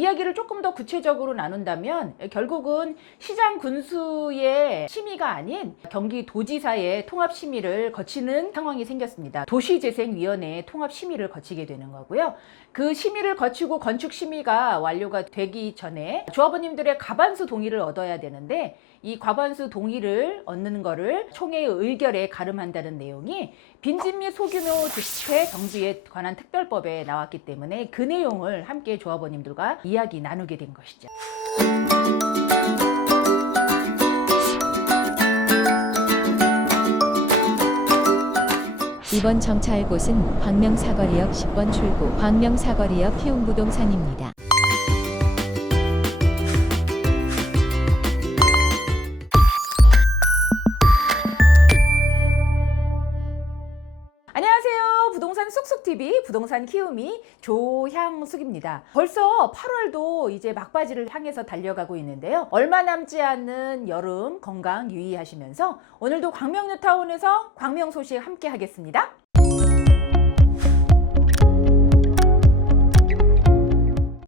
이야기를 조금 더 구체적으로 나눈다면 결국은 시장 군수의 심의가 아닌 경기도지사의 통합심의를 거치는 상황이 생겼습니다. 도시재생위원회의 통합심의를 거치게 되는 거고요. 그 심의를 거치고 건축심의가 완료가 되기 전에 조합원님들의 과반수 동의를 얻어야 되는데, 이 과반수 동의를 얻는 거를 총회의 의결에 가름한다는 내용이 빈집 및 소규모 주택 정비에 관한 특별법에 나왔기 때문에 그 내용을 함께 조합원님들과 이야기 나누게 된 것이죠. 이번 정차할 곳은 광명사거리역 10번 출구, 광명사거리역 희웅부동산입니다. 안녕하세요. 부동산 쑥쑥TV 부동산 키우미 조향숙입니다. 벌써 8월도 이제 막바지를 향해서 달려가고 있는데요. 얼마 남지 않은 여름 건강 유의하시면서 오늘도 광명뉴타운에서 광명 소식 함께 하겠습니다.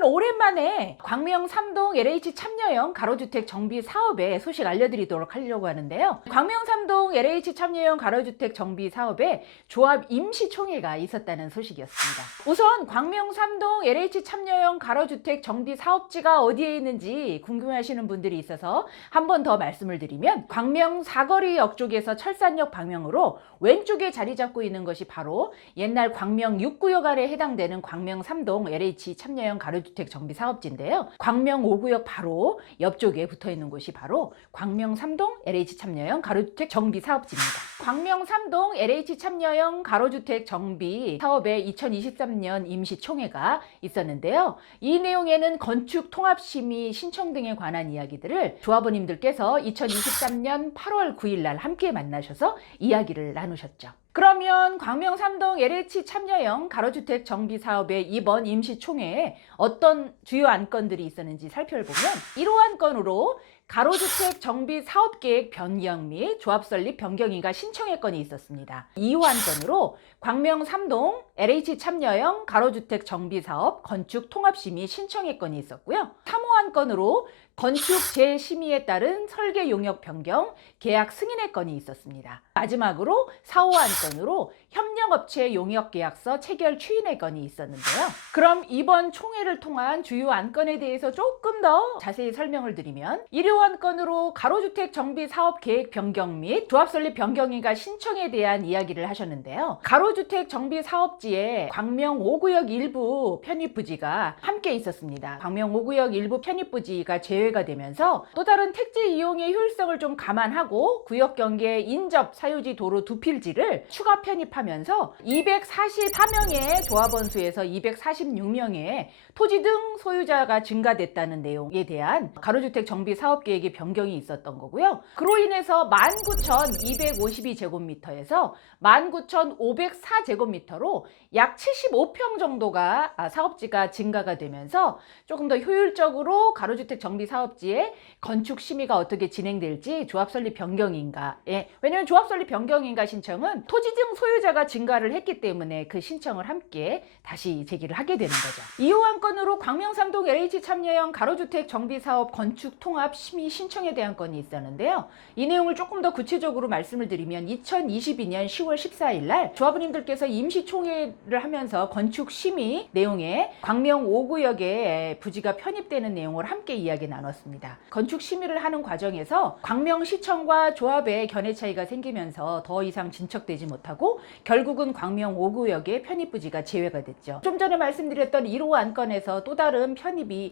오랜만에 광명 3동 LH 참여형 가로주택 정비 사업의 소식 알려드리도록 하려고 하는데요. 광명 3동 LH 참여형 가로주택 정비 사업에 조합 임시총회가 있었다는 소식이었습니다. 우선 광명 3동 LH 참여형 가로주택 정비 사업지가 어디에 있는지 궁금해하시는 분들이 있어서 한 번 더 말씀을 드리면, 광명 사거리역 쪽에서 철산역 방향으로 왼쪽에 자리 잡고 있는 것이 바로 옛날 광명 6구역 아래에 해당되는 광명 3동 LH 참여형 가로주택 정비 사업지인데요. 광명 5구역 바로 옆쪽에 붙어 있는 곳이 바로 광명 3동 LH 참여형 가로주택 정비 사업지입니다. 광명 3동 LH 참여형 가로주택 정비 사업의 2023년 임시총회가 있었는데요. 이 내용에는 건축 통합심의 신청 등에 관한 이야기들을 조합원님들께서 2023년 8월 9일 날 함께 만나셔서 이야기를 나누셨죠. 그러면 광명 3동 LH 참여형 가로주택 정비 사업의 이번 임시총회에 어떤 주요 안건들이 있었는지 살펴보면, 1호 안건으로 가로주택 정비 사업계획 변경 및 조합 설립 변경인가 신청의 건이 있었습니다. 2호 안건으로 광명 3동 LH 참여형 가로주택 정비 사업 건축 통합심의 신청의 건이 있었고요. 3호 안건으로 건축 재심의에 따른 설계 용역 변경 계약 승인의 건이 있었습니다. 마지막으로 4호 안건으로 협력업체 용역 계약서 체결 추인의 건이 있었는데요. 그럼 이번 총회를 통한 주요 안건에 대해서 조금 더 자세히 설명을 드리면, 1호 안건으로 가로주택 정비 사업 계획 변경 및 조합 설립 변경인가 신청에 대한 이야기를 하셨는데요. 가로주택 정비 사업지에 광명 5구역 일부 편입 부지가 함께 있었습니다. 광명 5구역 일부 편입 부지가 제외가 되면서 또 다른 택지 이용의 효율성을 좀 감안하고 구역 경계 인접 사유지 도로 두 필지를 추가 편입하면서 244명의 조합원 수에서 246명의 토지 등 소유자가 증가됐다는 내용에 대한 가로주택 정비 사업 계획의 변경이 있었던 거고요. 그로 인해서 19,252제곱미터에서 19,504제곱미터로 약 75평 정도가 사업지가 증가가 되면서 조금 더 효율적으로 가로주택 정비 사업지의 건축 심의가 어떻게 진행될지 조합 설립 변경인가, 왜냐하면 조합 설립 변경인가 신청은 토지 등 소유자가 증가를 했기 때문에 그 신청을 함께 다시 제기를 하게 되는 거죠. 2호 안건으로 광명 3동 LH 참여형 가로주택 정비 사업 건축 통합 심의 신청에 대한 건이 있었는데요. 이 내용을 조금 더 구체적으로 말씀을 드리면, 2022년 10월 14일 날 조합원님들께서 임시총회를 하면서 건축 심의 내용에 광명 5구역에 부지가 편입되는 내용을 함께 이야기 나눴습니다. 건축 심의를 하는 과정에서 광명시청과 조합의 견해 차이가 생기면서 더 이상 진척되지 못하고 결국은 광명 5구역의 편입 부지가 제외가 됐죠. 좀 전에 말씀드렸던 1호 안건에서 또 다른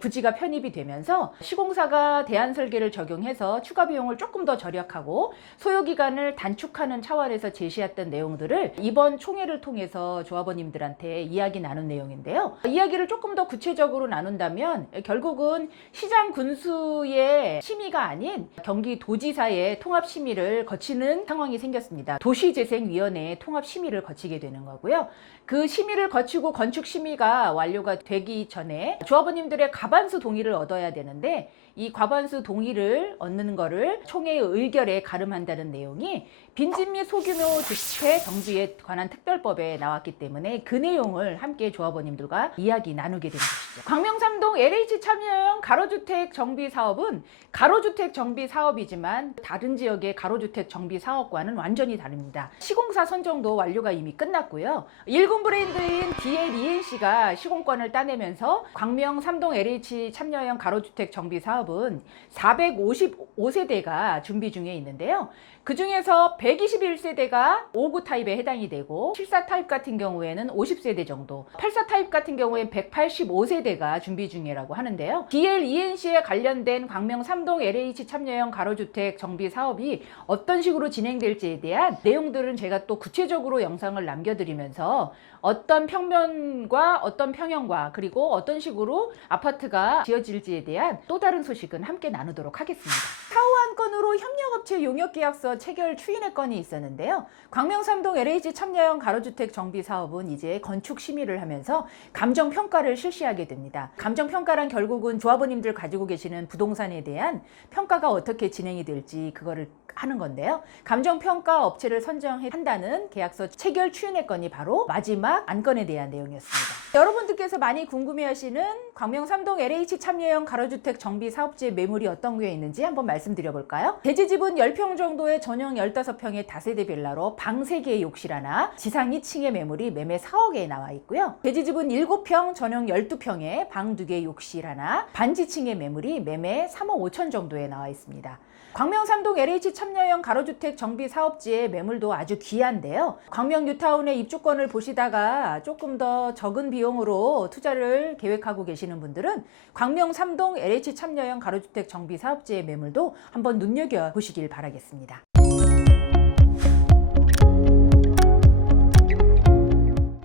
부지가 편입이 되면서 시공사가 대안 설계를 적용해서 추가 비용을 조금 더 절약하고 소요기간을 단축하는 차원에서 제시했던 내용들을 이번 총회를 통해서 조합원님들한테 이야기 나눈 내용인데요. 이야기를 조금 더 구체적으로 나눈다면 결국은 시장 군수의 심의가 아닌 경기도지사의 통합심의를 거치는 상황이 생겼습니다. 도시재생위원회의 통합심의를 거치게 되는 거고요. 그 심의를 거치고 건축심의가 완료가 되기 전에 조합원님들의 과반수 동의를 얻어야 되는데, 이 과반수 동의를 얻는 거를 총회의 의결에 가름한다는 내용이 빈집 및 소규모 주택 정비에 관한 특별법에 나왔기 때문에 그 내용을 함께 조합원님들과 이야기 나누게 된 것이죠. 광명삼동 LH 참여형 가로주택 정비 사업은 가로주택 정비 사업이지만 다른 지역의 가로주택 정비 사업과는 완전히 다릅니다. 시공사 선정도 완료가 이미 끝났고요. 일군 브랜드인 DL-ENC가 시공권을 따내면서 광명삼동 LH 참여형 가로주택 정비 사업은 455세대가 준비 중에 있는데요. 그 중에서 121세대가 5구 타입에 해당이 되고 74 타입 같은 경우에는 50세대 정도, 84 타입 같은 경우에는 185세대가 준비 중이라고 하는데요. DL-ENC에 관련된 광명 삼동 LH 참여형 가로주택 정비 사업이 어떤 식으로 진행될지에 대한 내용들은 제가 또 구체적으로 영상을 남겨드리면서 어떤 평면과 어떤 평형과 그리고 어떤 식으로 아파트가 지어질지에 대한 또 다른 소식은 함께 나누도록 하겠습니다. 사후 한 건으로 협력업체 용역계약서 체결 추인의 건이 있었는데요. 광명삼동 LH 참여형 가로주택 정비 사업은 이제 건축 심의를 하면서 감정평가를 실시하게 됩니다. 감정평가란 결국은 조합원님들 가지고 계시는 부동산에 대한 평가가 어떻게 진행이 될지 그거를 하는 건데요. 감정평가 업체를 선정한다는 계약서 체결 추인의 건이 바로 마지막 안건에 대한 내용이었습니다. 여러분들께서 많이 궁금해하시는 광명삼동 LH 참여형 가로주택 정비 사업지의 매물이 어떤 게 있는지 한번 말씀드려볼까요? 대지집은 10평 정도의 전용 15평의 다세대 빌라로 방 3개의 욕실 하나, 지상 2층의 매물이 매매 4억에 나와 있고요. 대지집은 7평 전용 12평의 방 2개의 욕실 하나, 반지층의 매물이 매매 3억 5천 정도에 나와 있습니다. 광명삼동 LH 참여형 가로주택 정비 사업지의 매물도 아주 귀한데요. 광명 뉴타운의 입주권을 보시다가 조금 더 적은 비용으로 투자를 계획하고 계시는 분들은 광명삼동 LH 참여형 가로주택 정비 사업지의 매물도 한번 눈여겨보시길 바라겠습니다.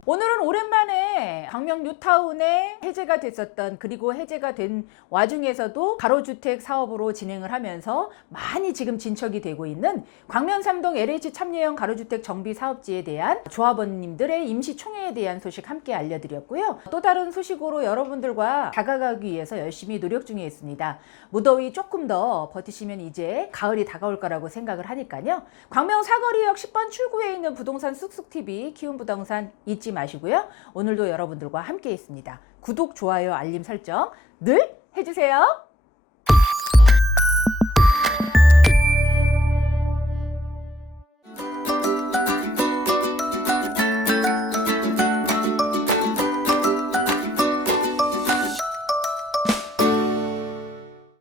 오늘은 오랜만에 광명 뉴타운에 해제가 됐었던, 그리고 해제가 된 와중에서도 가로주택 사업으로 진행을 하면서 많이 지금 진척이 되고 있는 광명삼동 LH 참여형 가로주택 정비 사업지에 대한 조합원님들의 임시총회에 대한 소식 함께 알려드렸고요. 또 다른 소식으로 여러분들과 다가가기 위해서 열심히 노력 중에 있습니다. 무더위 조금 더 버티시면 이제 가을이 다가올 거라고 생각을 하니까요. 광명 사거리역 10번 출구에 있는 부동산 쑥쑥TV 키움부동산 잊지 마시고요. 오늘도 여러분들과 함께 있습니다. 구독, 좋아요, 알림 설정 늘 해주세요.